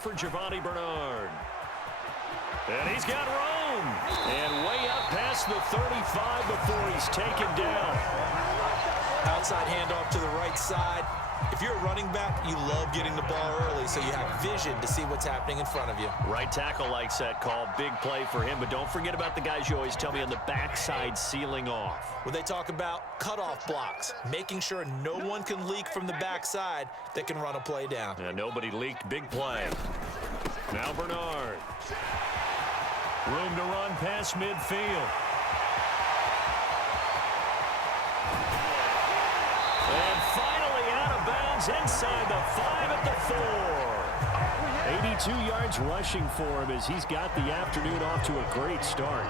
for Giovanni Bernard. And he's got room. And way up past the 35 before he's taken down. Outside handoff to the right side. If you're a running back, you love getting the ball early so you have vision to see what's happening in front of you. Right tackle likes that call. Big play for him. But don't forget about the guys you always tell me on the backside sealing off. When they talk about cutoff blocks, making sure no one can leak from the backside that can run a play down. Yeah, nobody leaked. Big play. Now Bernard. Room to run past midfield. And finally out of bounds inside the 5 at the 4. 82 yards rushing for him as he's got the afternoon off to a great start.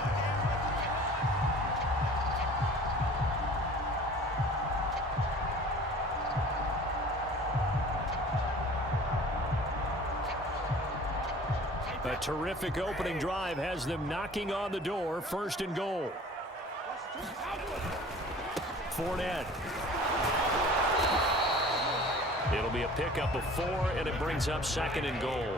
A terrific opening drive has them knocking on the door. 1st and goal. Fournette. It'll be a pickup of 4, and it brings up 2nd and goal.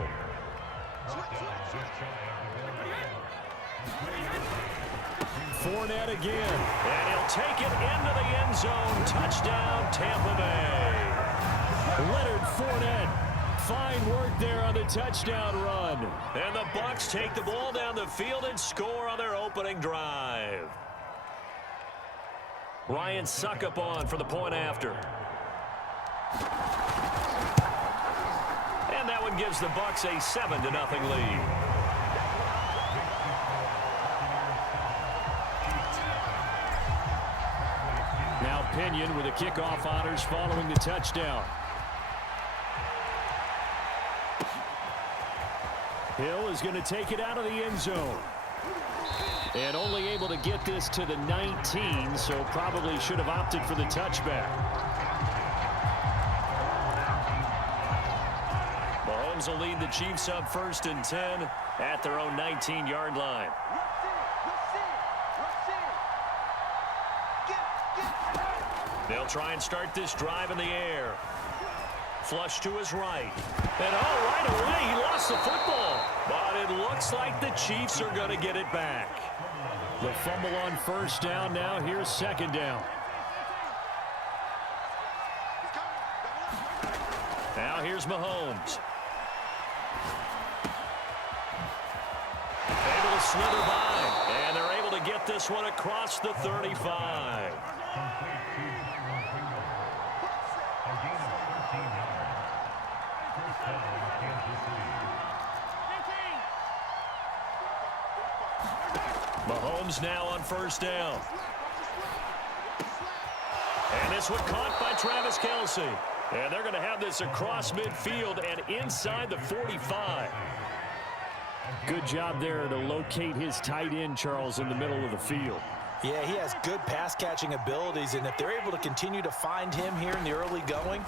Fournette again. And he'll take it into the end zone. Touchdown, Tampa Bay. Leonard Fournette. Fine work there on the touchdown run. And the Bucs take the ball down the field and score on their opening drive. Ryan Suckup on for the point after. And that one gives the Bucs a 7-0 lead. Now Pinion with the kickoff honors following the touchdown. Hill is going to take it out of the end zone. And only able to get this to the 19, so probably should have opted for the touchback. Mahomes will lead the Chiefs up 1st and 10 at their own 19-yard line. They'll try and start this drive in the air. Flush to his right. And right away he lost the football. But it looks like the Chiefs are going to get it back. The fumble on 1st down. Now here's 2nd down. Now here's Mahomes. Able to slither by. And they're able to get this one across the 35. Mahomes now on 1st down. And this one caught by Travis Kelce. And they're going to have this across midfield and inside the 45. Good job there to locate his tight end, Charles, in the middle of the field. Yeah, he has good pass-catching abilities, and if they're able to continue to find him here in the early going,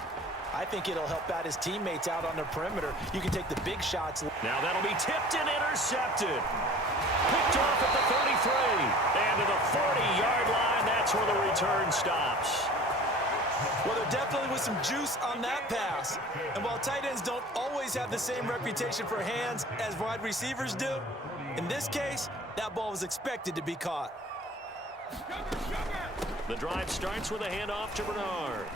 I think it'll help out his teammates out on the perimeter. You can take the big shots. Now that'll be tipped and intercepted. Picked off at the 33. And to the 40-yard line, that's where the return stops. Well, there definitely was some juice on that pass. And while tight ends don't always have the same reputation for hands as wide receivers do, in this case, that ball was expected to be caught. The drive starts with a handoff to Bernard.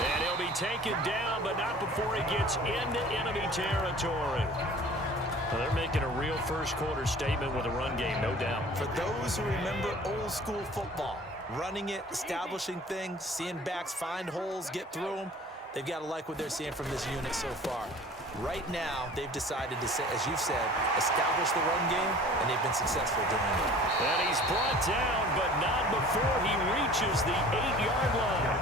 And he'll be taken down, but not before he gets into enemy territory. Well, they're making a real first-quarter statement with a run game, no doubt. For those who remember old-school football, running it, establishing things, seeing backs find holes, get through them, they've got to like what they're seeing from this unit so far. Right now, they've decided to, as you've said, establish the run game, and they've been successful doing it. And he's brought down, but not before he reaches the 8-yard line.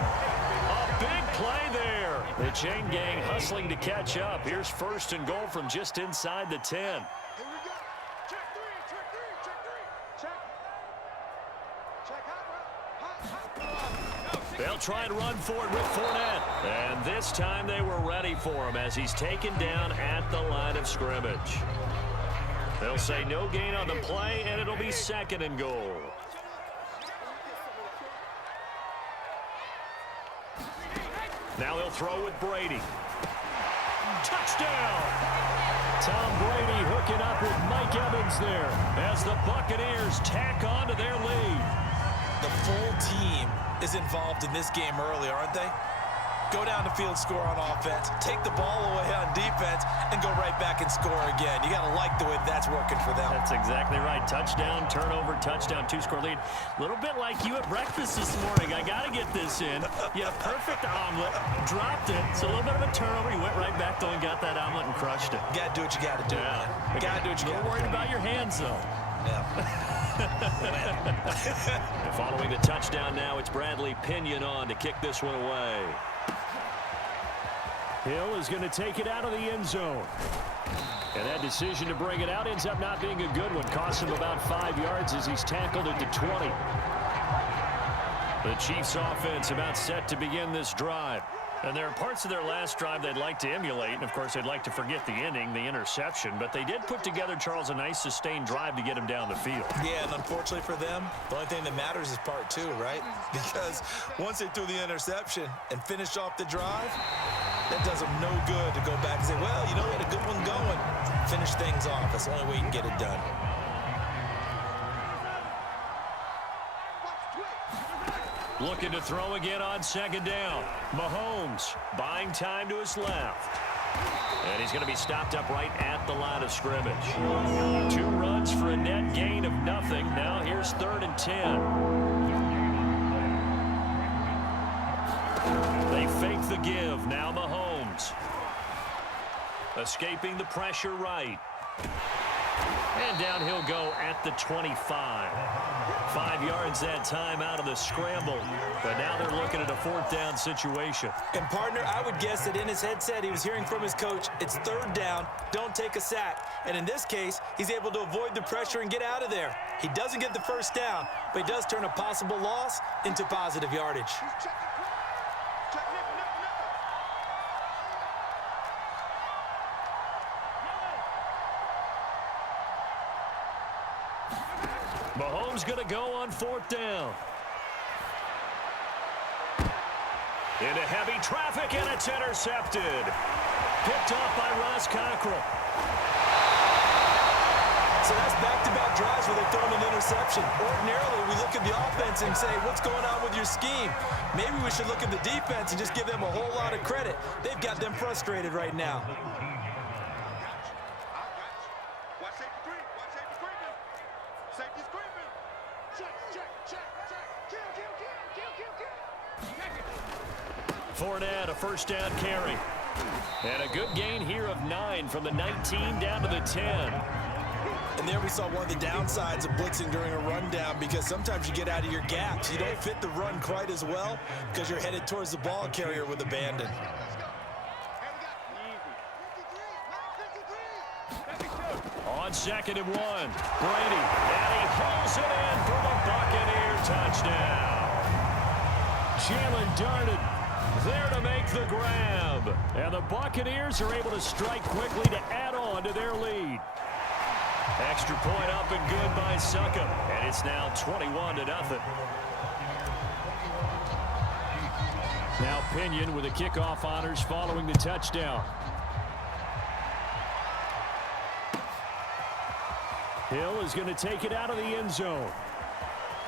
A big play there. The chain gang hustling to catch up. Here's 1st and goal from just inside the 10. Here we go. Check three. Check. They'll try and run for it with Fournette. And this time they were ready for him as he's taken down at the line of scrimmage. They'll say no gain on the play, and it'll be 2nd and goal. Now they'll throw with Brady. touchdown. Tom Brady hooking up with Mike Evans there as the Buccaneers tack on to their lead. The full team is involved in this game early, aren't they? Go down the field, score on offense, take the ball away on defense, and go right back and score again. You got to like the way that's working for them. That's exactly right. Touchdown, turnover, touchdown, two-score lead. A little bit like you at breakfast this morning. I got to get this in. You had a perfect omelet, dropped it. It's a little bit of a turnover. You went right back, though, and got that omelet and crushed it. You got to do what you got to do. Yeah. Got to do what you got to do. A little worried about your hands, though. Yeah. Following the touchdown now, it's Bradley Pinion on to kick this one away. Hill is going to take it out of the end zone. And that decision to bring it out ends up not being a good one. Costs him about 5 yards as he's tackled at the 20. The Chiefs offense about set to begin this drive. And there are parts of their last drive they'd like to emulate. And, of course, they'd like to forget the inning, the interception. But they did put together, Charles, a nice sustained drive to get him down the field. Yeah, and unfortunately for them, the only thing that matters is part two, right? Because once they threw the interception and finished off the drive, that does them no good to go back and say, well, you know, we had a good one going. Finish things off. That's the only way you can get it done. Looking to throw again on second down. Mahomes buying time to his left. And he's going to be stopped up right at the line of scrimmage. 2 runs for a net gain of nothing. Now here's 3rd and 10. They fake the give. Now Mahomes. Escaping the pressure right. And down he'll go at the 25. 5 yards that time out of the scramble. But now they're looking at a 4th down situation. And, partner, I would guess that in his headset he was hearing from his coach, it's 3rd down, don't take a sack. And in this case, he's able to avoid the pressure and get out of there. He doesn't get the 1st down, but he does turn a possible loss into positive yardage. Mahomes going to go on 4th down. Into heavy traffic, and it's intercepted. Picked off by Ross Cockrell. So that's back-to-back drives where they're throwing an interception. Ordinarily, we look at the offense and say, what's going on with your scheme? Maybe we should look at the defense and just give them a whole lot of credit. They've got them frustrated right now. Fournette, a 1st down carry. And a good gain here of 9 from the 19 down to the 10. And there we saw one of the downsides of blitzing during a rundown, because sometimes you get out of your gaps. You don't fit the run quite as well because you're headed towards the ball carrier with abandon. On 2nd and 1, Brady, and he hauls it in for the Buccaneer touchdown. Jalen Darden there to make the grab. And the Buccaneers are able to strike quickly to add on to their lead. Extra point up and good by Succop. And it's now 21-0. Now Pinion with the kickoff honors following the touchdown. Hill is going to take it out of the end zone.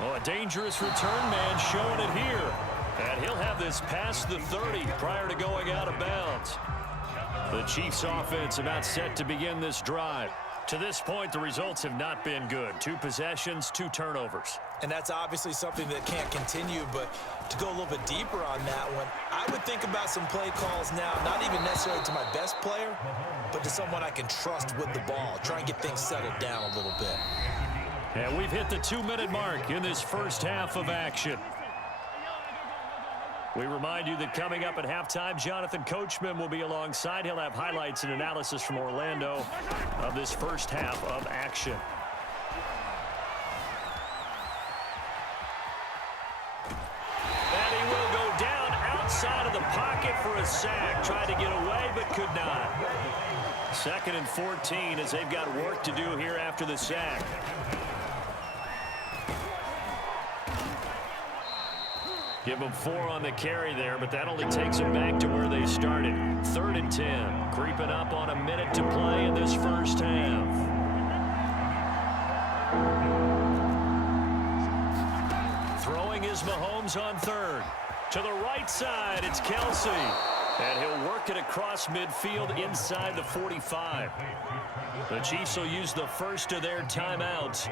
Oh, a dangerous return man showing it here. And he'll have this past the 30 prior to going out of bounds. The Chiefs offense about set to begin this drive. To this point, the results have not been good. 2 possessions, 2 turnovers. And that's obviously something that can't continue, but to go a little bit deeper on that one, I would think about some play calls now, not even necessarily to my best player, but to someone I can trust with the ball. Try and get things settled down a little bit. And we've hit the 2-minute mark in this first half of action. We remind you that coming up at halftime, Jonathan Coachman will be alongside. He'll have highlights and analysis from Orlando of this first half of action. And he will go down outside of the pocket for a sack. Tried to get away, but could not. 2nd and 14 as they've got work to do here after the sack. Give them 4 on the carry there, but that only takes them back to where they started. 3rd and 10, creeping up on a minute to play in this first half. Throwing is Mahomes on 3rd. To the right side, it's Kelsey. And he'll work it across midfield inside the 45. The Chiefs will use the first of their timeouts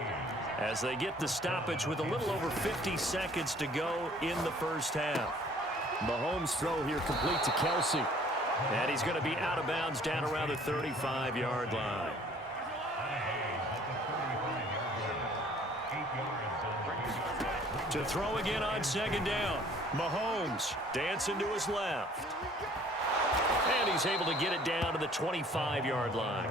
as they get the stoppage with a little over 50 seconds to go in the first half. Mahomes' throw here complete to Kelsey. And he's going to be out of bounds down around the 35-yard line. To throw again on 2nd down. Mahomes dancing to his left. And he's able to get it down to the 25-yard line.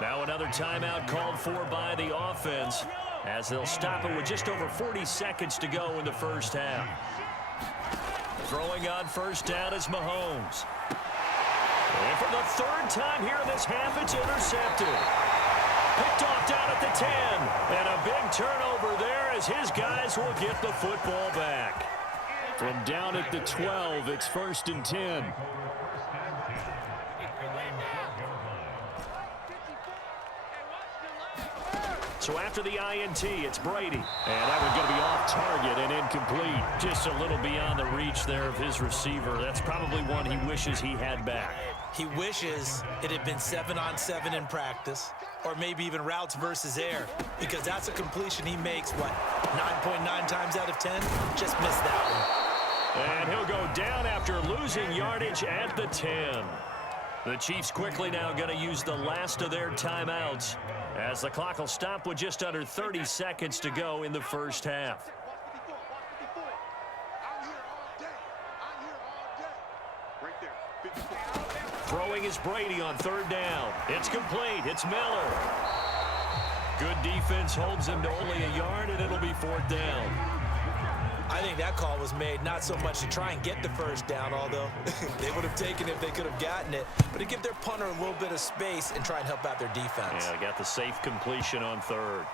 Now another timeout called for by the offense as they'll stop it with just over 40 seconds to go in the first half. Throwing on 1st down is Mahomes. And for the 3rd time here in this half, it's intercepted. Picked off down at the 10. And a big turnover there as his guys will get the football back. From down at the 12, it's 1st and 10. So after the INT, it's Brady. And that one's going to be off target and incomplete. Just a little beyond the reach there of his receiver. That's probably one he wishes he had back. He wishes it had been 7-on-7 in practice, or maybe even routes versus air, because that's a completion he makes, 9.9 times out of 10? Just missed that one. And he'll go down after losing yardage at the 10. The Chiefs quickly now going to use the last of their timeouts as the clock will stop with just under 30 seconds to go in the first half. Throwing is Brady on 3rd down. It's complete. It's Miller. Good defense holds him to only a yard, and it'll be 4th down. I think that call was made not so much to try and get the 1st down, although they would have taken it if they could have gotten it, but to give their punter a little bit of space and try and help out their defense. Yeah, they got the safe completion on 3rd.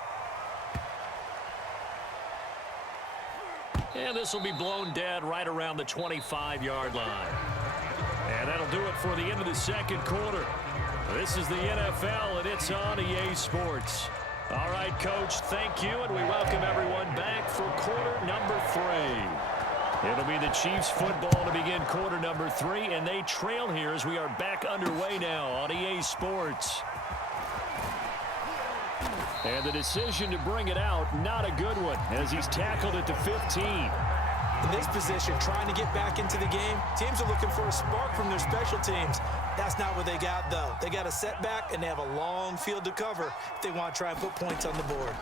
And this will be blown dead right around the 25-yard line. And that'll do it for the end of the 2nd quarter. This is the NFL, and it's on EA Sports. All right, Coach, thank you, and we welcome everyone back for quarter number 3. It'll be the Chiefs football to begin quarter number 3, and they trail here as we are back underway now on EA Sports. And the decision to bring it out, not a good one, as he's tackled at the 15. In this position, trying to get back into the game, teams are looking for a spark from their special teams. That's not what they got, though. They got a setback, and they have a long field to cover if they want to try and put points on the board.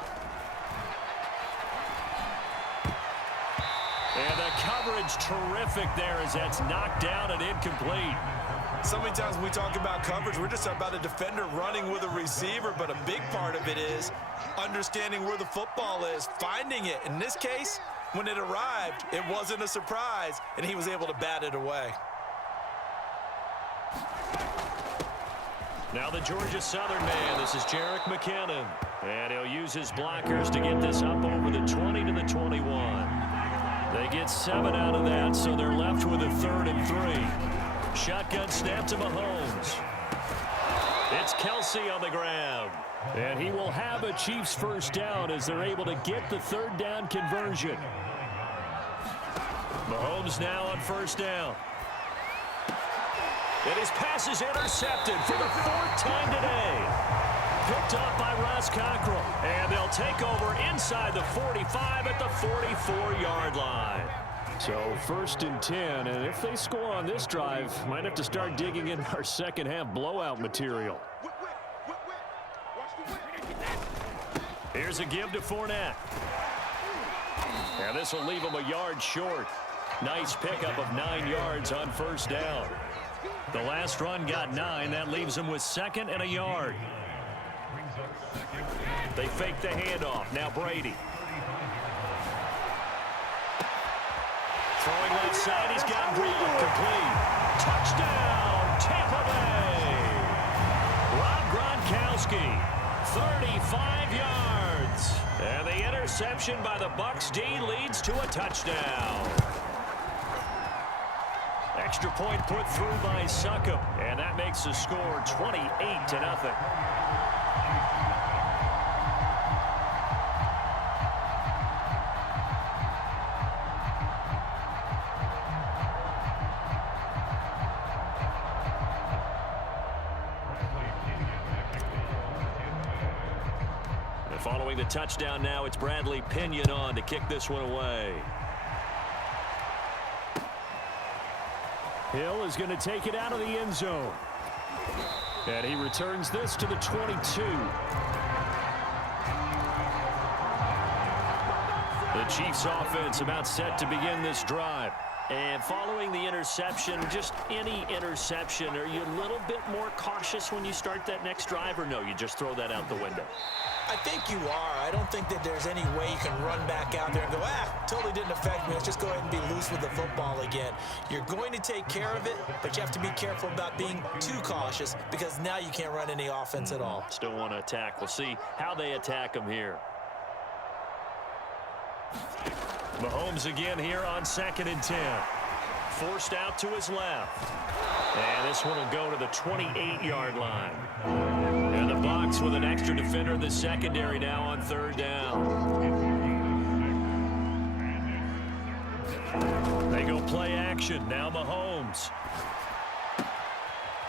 And the coverage terrific there as that's knocked down and incomplete. So many times when we talk about coverage, we're just about a defender running with a receiver, but a big part of it is understanding where the football is, finding it. In this case, when it arrived, it wasn't a surprise, and he was able to bat it away. Now the Georgia Southern man, this is Jerick McKinnon. And he'll use his blockers to get this up over the 20 to the 21. They get 7 out of that, so they're left with a 3rd and 3. Shotgun snap to Mahomes. It's Kelsey on the ground. And he will have a Chiefs 1st down as they're able to get the 3rd down conversion. Mahomes now on 1st down. And his pass is intercepted for the 4th time today. Picked up by Ross Cockrell. And they'll take over inside the 45 at the 44-yard line. So 1st and 10, and if they score on this drive, might have to start digging in our second half blowout material. Here's a give to Fournette. And this will leave him a yard short. Nice pickup of 9 yards on 1st down. The last run got 9. That leaves him with 2nd and a yard. They fake the handoff. Now Brady. Throwing left side. He's got Brown. Complete. Touchdown, Tampa Bay. Rob Gronkowski. 35 yards. And the interception by the Bucs D leads to a touchdown. Extra point put through by Succop, and that makes the score 28-0. Following the touchdown now, it's Bradley Pinion on to kick this one away. Hill is going to take it out of the end zone. And he returns this to the 22. The Chiefs offense about set to begin this drive. And following the interception, just any interception, are you a little bit more cautious when you start that next drive, or no, you just throw that out the window? I think you are. I don't think that there's any way you can run back out there and go, totally didn't affect me. Let's just go ahead and be loose with the football again. You're going to take care of it, but you have to be careful about being too cautious because now you can't run any offense at all. Still want to attack. We'll see how they attack him here. Mahomes again here on 2nd and 10. Forced out to his left. And this one will go to the 28-yard line. And the Bucs with an extra defender in the secondary now on 3rd down. They go play action. Now Mahomes.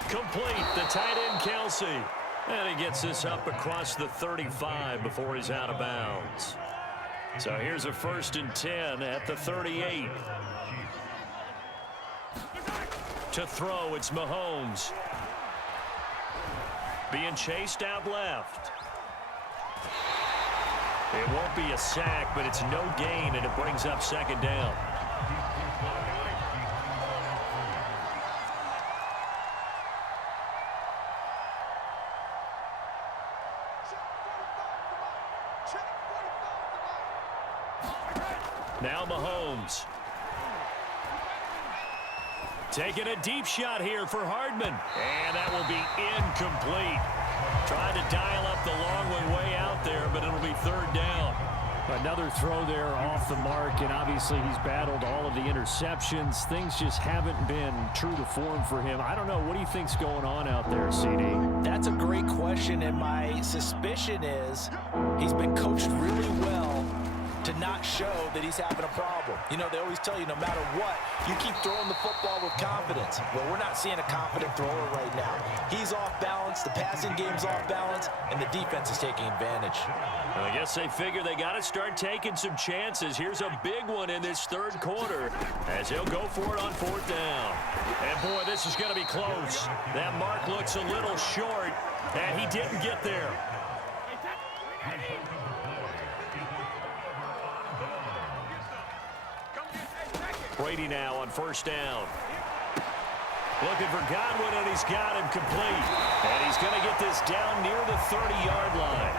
Complete. The tight end, Kelsey. And he gets this up across the 35 before he's out of bounds. So here's a 1st and 10 at the 38. To throw, it's Mahomes. Being chased out left. It won't be a sack, but it's no gain, and it brings up 2nd down. Now Mahomes. Taking a deep shot here for Hardman. And that will be incomplete. Trying to dial up the long way out there, but it'll be 3rd down. Another throw there off the mark, and obviously he's battled all of the interceptions. Things just haven't been true to form for him. I don't know. What do you think's going on out there, CD? That's a great question, and my suspicion is he's been coached really well to not show that he's having a problem. You know, they always tell you no matter what, you keep throwing the football with confidence. Well, we're not seeing a confident thrower right now. He's off balance, the passing game's off balance, and the defense is taking advantage. Well, I guess they figure they got to start taking some chances. Here's a big one in this 3rd quarter as he'll go for it on 4th down. And boy, this is going to be close. That mark looks a little short, and he didn't get there. Brady now on 1st down. Looking for Godwin, and he's got him complete. And he's going to get this down near the 30-yard line.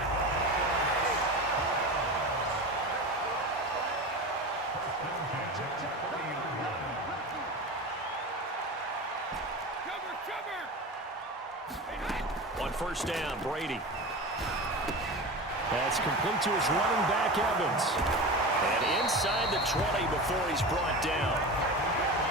On 1st down, Brady. That's complete to his running back, Evans. And inside the 20 before he's brought down.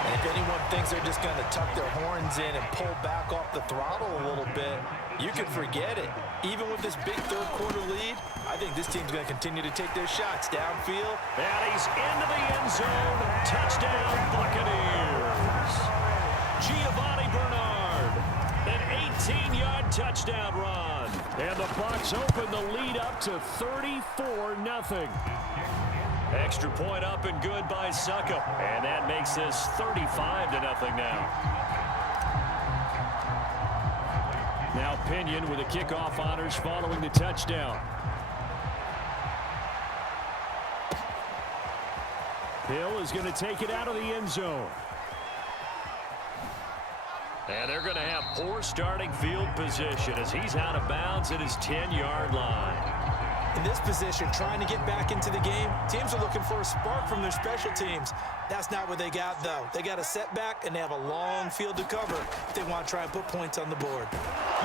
And if anyone thinks they're just going to tuck their horns in and pull back off the throttle a little bit, you can forget it. Even with this big 3rd quarter lead, I think this team's going to continue to take their shots downfield. And he's into the end zone. Touchdown, Buccaneers. Giovanni Bernard. An 18-yard touchdown run. And the Bucs open the lead up to 34-0. Extra point up and good by Succop. And that makes this 35-0 now. Now Pinion with the kickoff honors following the touchdown. Hill is going to take it out of the end zone. And they're going to have poor starting field position as he's out of bounds at his 10-yard line. In this position, trying to get back into the game, teams are looking for a spark from their special teams. That's not what they got, though. They got a setback, and they have a long field to cover if they want to try and put points on the board.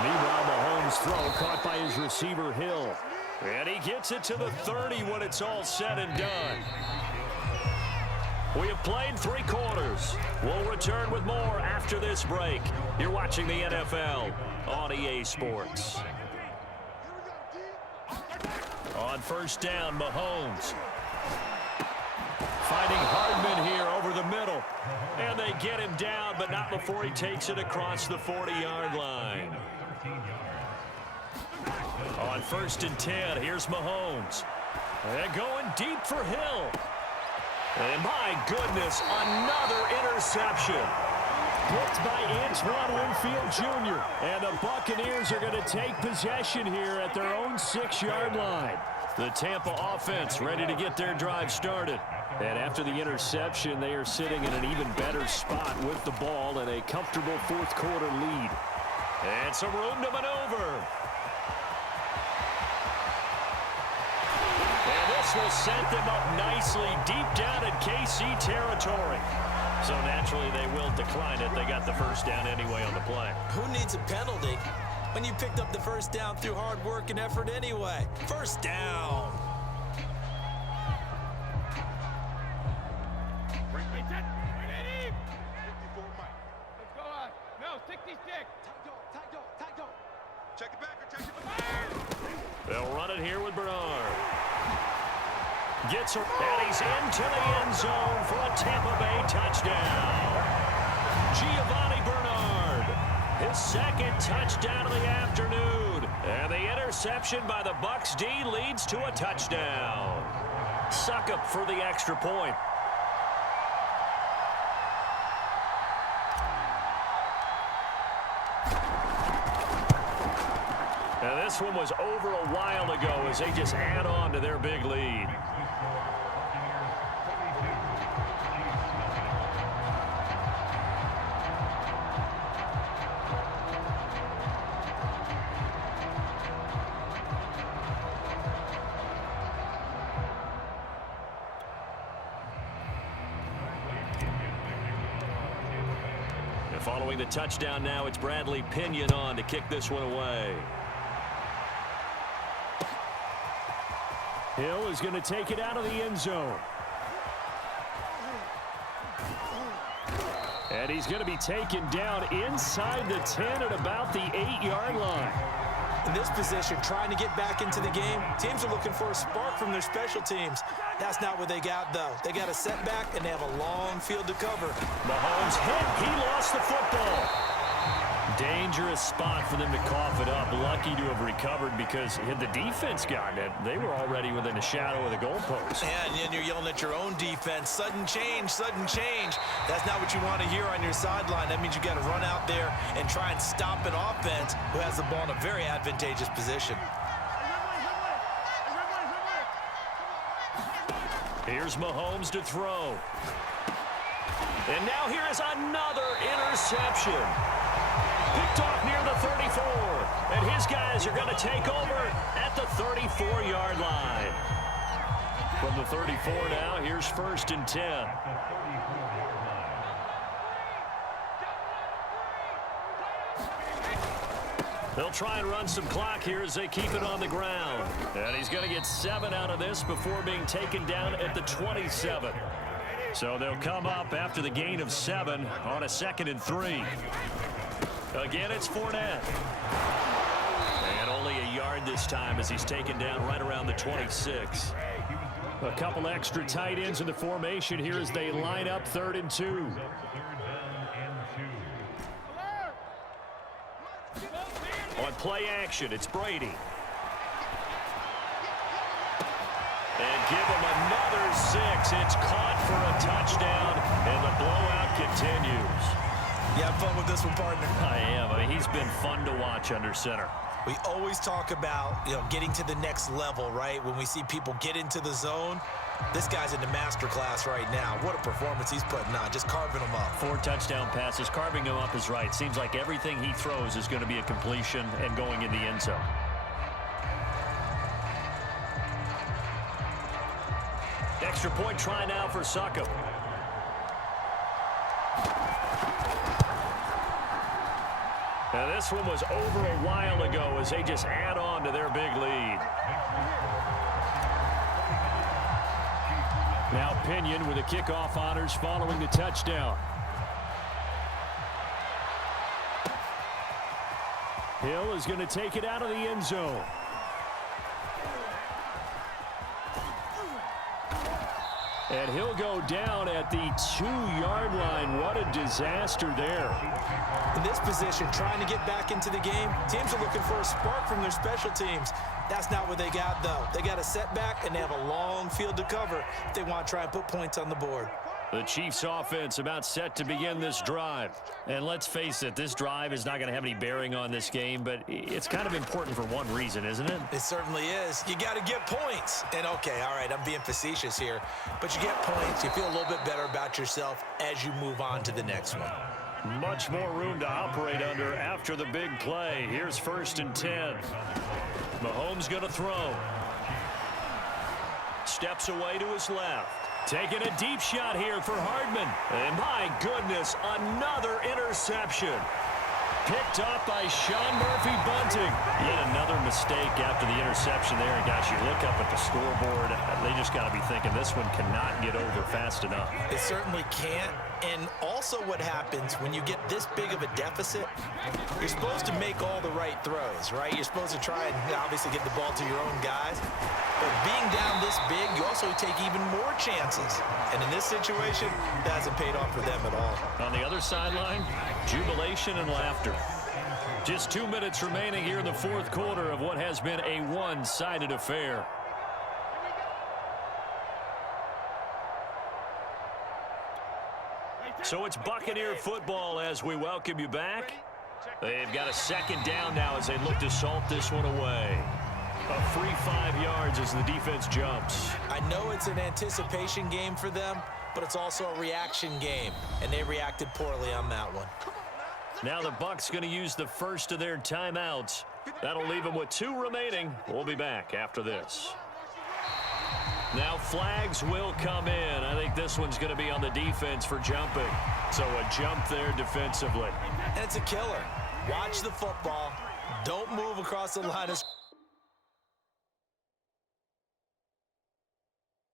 Meanwhile, Mahomes throw caught by his receiver, Hill. And he gets it to the 30 when it's all said and done. We have played 3 quarters. We'll return with more after this break. You're watching the NFL on EA Sports. On first down, Mahomes. Finding Hardman here over the middle. And they get him down, but not before he takes it across the 40-yard line. On first and 10, here's Mahomes. And going deep for Hill. And my goodness, another interception. Picked by Antoine Winfield Jr. And the Buccaneers are going to take possession here at their own 6-yard line. The Tampa offense ready to get their drive started. And after the interception, they are sitting in an even better spot with the ball and a comfortable fourth-quarter lead. And some room to maneuver. And this will set them up nicely deep down in KC territory. So naturally, they will decline it. They got the first down anyway on the play. Who needs a penalty when you picked up the first down through hard work and effort anyway? First down. They'll run it here with Bernard. Gets her, and he's into the end zone for a Tampa Bay touchdown. Giovanni Bernard, his second touchdown of the afternoon. And the interception by the Bucs D leads to a touchdown. Succop for the extra point. Now this one was over a while ago as they just add on to their big lead. And following the touchdown now, it's Bradley Pinion on to kick this one away. Hill is going to take it out of the end zone. And he's going to be taken down inside the 10 at about the 8-yard line. In this position, trying to get back into the game, teams are looking for a spark from their special teams. That's not what they got, though. They got a setback, and they have a long field to cover. Mahomes hit. He lost the football. Dangerous spot for them to cough it up. Lucky to have recovered because had the defense gotten it, they were already within a shadow of the goalpost. Yeah, and you're yelling at your own defense. Sudden change, sudden change. That's not what you want to hear on your sideline. That means you got to run out there and try and stop an offense who has the ball in a very advantageous position. Here's Mahomes to throw. And now here is another interception. Picked off near the 34. And his guys are going to take over at the 34-yard line. From the 34 now, here's first and 10. They'll try and run some clock here as they keep it on the ground. And he's going to get 7 out of this before being taken down at the 27. So they'll come up after the gain of 7 on a 2nd and 3. Again, it's Fournette. And only a yard this time as he's taken down right around the 26. A couple extra tight ends in the formation here as they line up 3rd and 2. On play action, it's Brady. And give him another 6. It's caught for a touchdown, and the blowout continues. You have fun with this one, partner? I am. I mean, he's been fun to watch under center. We always talk about, getting to the next level, right? When we see people get into the zone, this guy's in the master class right now. What a performance he's putting on, just carving them up. 4 touchdown passes. Carving him up is right. Seems like everything he throws is going to be a completion and going in the end zone. Extra point try now for Succop. Now this one was over a while ago as they just add on to their big lead. Now Pinion with the kickoff honors following the touchdown. Hill is going to take it out of the end zone. And he'll go down at the 2-yard line. What a disaster there. In this position, trying to get back into the game, teams are looking for a spark from their special teams. That's not what they got, though. They got a setback, and they have a long field to cover if they want to try and put points on the board. The Chiefs offense about set to begin this drive. And let's face it, this drive is not going to have any bearing on this game, but it's kind of important for one reason, isn't it? It certainly is. You got to get points. And, okay, all right, I'm being facetious here, but you get points. You feel a little bit better about yourself as you move on to the next one. Much more room to operate under after the big play. Here's 1st and 10. Mahomes going to throw. Steps away to his left. Taking a deep shot here for Hardman. And my goodness, another interception. Picked up by Sean Murphy-Bunting. Yet another mistake after the interception there. And gosh, you look up at the scoreboard, they just got to be thinking this one cannot get over fast enough. It certainly can't. And also what happens when you get this big of a deficit, you're supposed to make all the right throws, right? You're supposed to try and obviously get the ball to your own guys. But being down this big, you also take even more chances. And in this situation, that hasn't paid off for them at all. On the other sideline, jubilation and laughter. Just 2 minutes remaining here in the fourth quarter of what has been a one-sided affair. So it's Buccaneer football as we welcome you back. They've got a 2nd down now as they look to salt this one away. A free 5 yards as the defense jumps. I know it's an anticipation game for them, but it's also a reaction game, and they reacted poorly on that one. Now the Bucs going to use the first of their timeouts. That'll leave them with 2 remaining. We'll be back after this. Now flags will come in. I think this one's going to be on the defense for jumping. So a jump there defensively. And it's a killer. Watch the football. Don't move across the line of